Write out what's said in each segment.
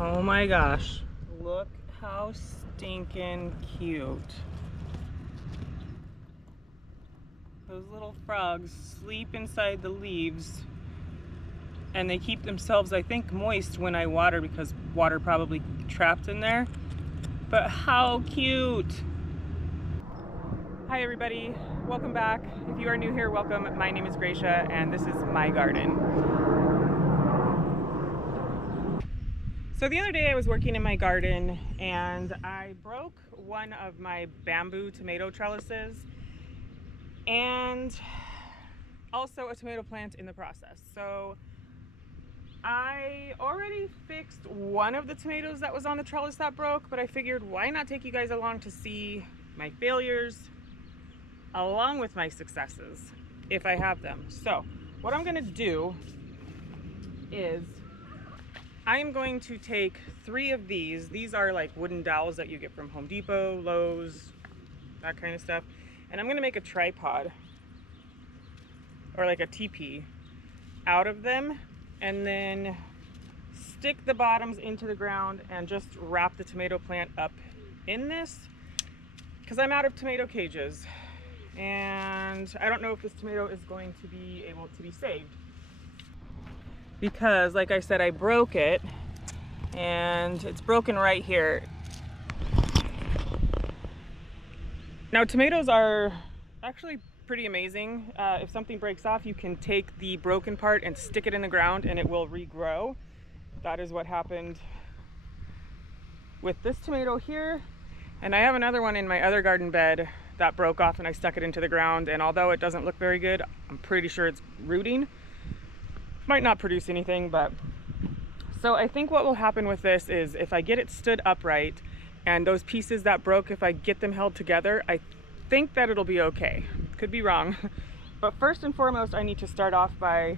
Oh my gosh. Look how stinking cute. Those little frogs sleep inside the leaves and they keep themselves, I think, moist when I water because water probably trapped in there. But how cute. Hi everybody, welcome back. If you are new here, welcome. My name is Gracia and this is my garden. So the other day I was working in my garden and I broke one of my bamboo tomato trellises and also a tomato plant in the process. So I already fixed one of the tomatoes that was on the trellis that broke, but I figured why not take you guys along to see my failures along with my successes if I have them. So what I'm gonna do is I am going to take 3 of these. These are like wooden dowels that you get from Home Depot, Lowe's, that kind of stuff. And I'm gonna make a tripod or like a teepee out of them and then stick the bottoms into the ground and just wrap the tomato plant up in this because I'm out of tomato cages and I don't know if this tomato is going to be able to be saved because, like I said, I broke it and it's broken right here. Now tomatoes are actually pretty amazing. If something breaks off, you can take the broken part and stick it in the ground and it will regrow. That is what happened with this tomato here. And I have another one in my other garden bed that broke off and I stuck it into the ground, and although it doesn't look very good, I'm pretty sure it's rooting. Might not produce anything, but so I think what will happen with this is if I get it stood upright and those pieces that broke, if I get them held together, I think that it'll be okay. Could be wrong. But first and foremost, I need to start off by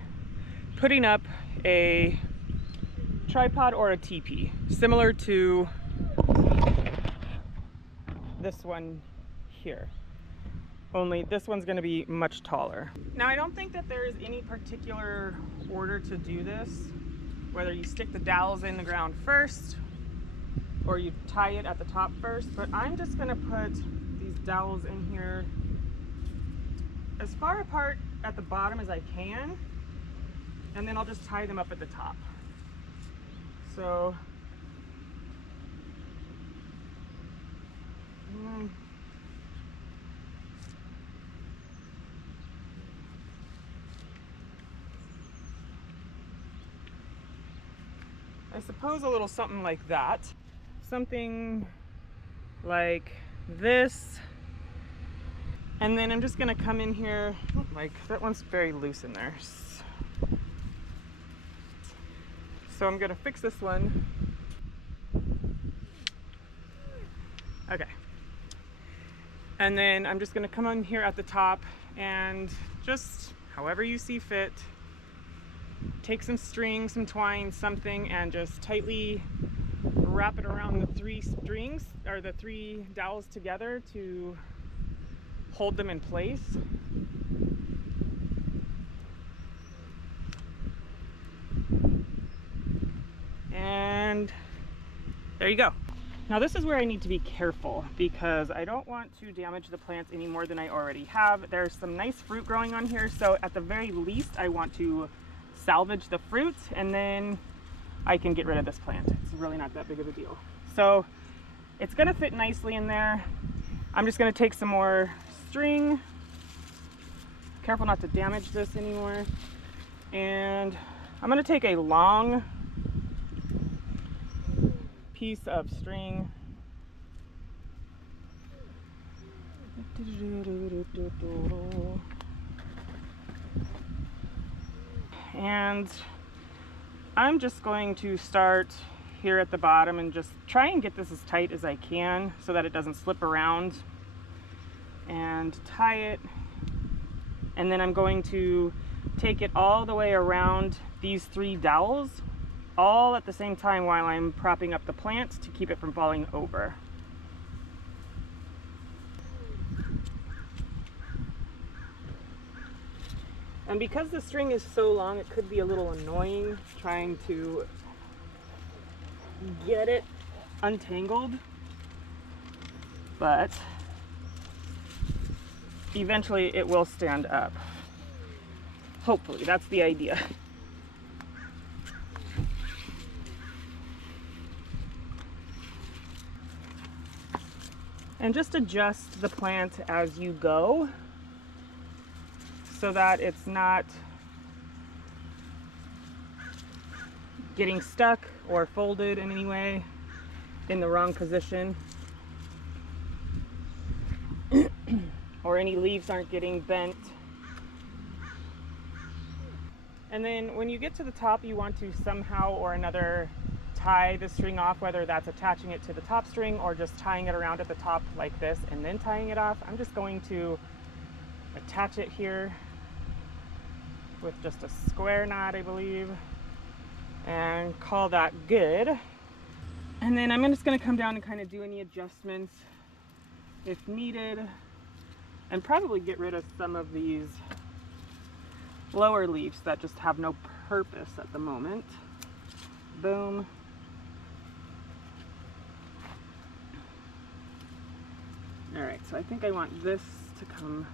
putting up a tripod or a teepee, similar to this one here. Only this one's gonna be much taller. Now I don't think that there is any particular order to do this, whether you stick the dowels in the ground first or you tie it at the top first, but I'm just gonna put these dowels in here as far apart at the bottom as I can, and then I'll just tie them up at the top. So I suppose a little something like that. Something like this. And then I'm just gonna come in here, like that one's very loose in there. So I'm gonna fix this one. Okay. And then I'm just gonna come in here at the top and just however you see fit, take some string, some twine, something, and just tightly wrap it around the 3 strings or the 3 dowels together to hold them in place. And there you go. Now this is where I need to be careful because I don't want to damage the plants any more than I already have. There's some nice fruit growing on here, so at the very least I want to salvage the fruit and then I can get rid of this plant. It's really not that big of a deal. So it's gonna fit nicely in there. I'm just gonna take some more string. Careful not to damage this anymore. And I'm gonna take a long piece of string. And I'm just going to start here at the bottom and just try and get this as tight as I can so that it doesn't slip around, and tie it. And then I'm going to take it all the way around these 3 dowels all at the same time while I'm propping up the plant to keep it from falling over. And because the string is so long, it could be a little annoying trying to get it untangled, but eventually it will stand up. Hopefully, that's the idea. And just adjust the plant as you go so that it's not getting stuck or folded in any way in the wrong position. Or any leaves aren't getting bent. And then when you get to the top, you want to somehow or another tie the string off, whether that's attaching it to the top string or just tying it around at the top like this and then tying it off. I'm just going to attach it here with just a square knot, I believe, and call that good. And then I'm just going to come down and kind of do any adjustments if needed, and probably get rid of some of these lower leaves that just have no purpose at the moment. Boom. All right, so I think I want this to come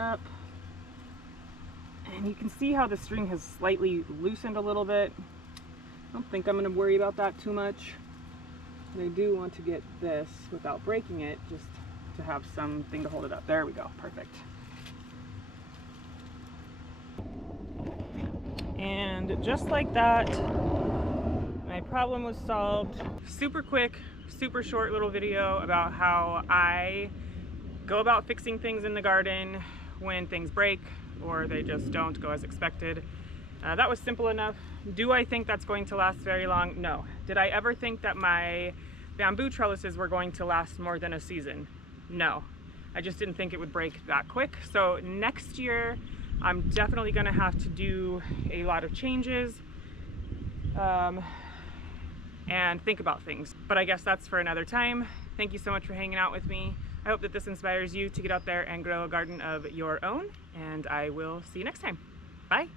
up. And you can see how the string has slightly loosened a little bit. I don't think I'm going to worry about that too much. And I do want to get this without breaking it, just to have something to hold it up. There we go, perfect. And just like that, my problem was solved. Super quick, super short little video about how I go about fixing things in the garden when things break or they just don't go as expected. That was simple enough. Do I think that's going to last very long? No. Did I ever think that my bamboo trellises were going to last more than a season? No. I just didn't think it would break that quick. So next year, I'm definitely gonna have to do a lot of changes and think about things. But I guess that's for another time. Thank you so much for hanging out with me. I hope that this inspires you to get out there and grow a garden of your own, and I will see you next time. Bye.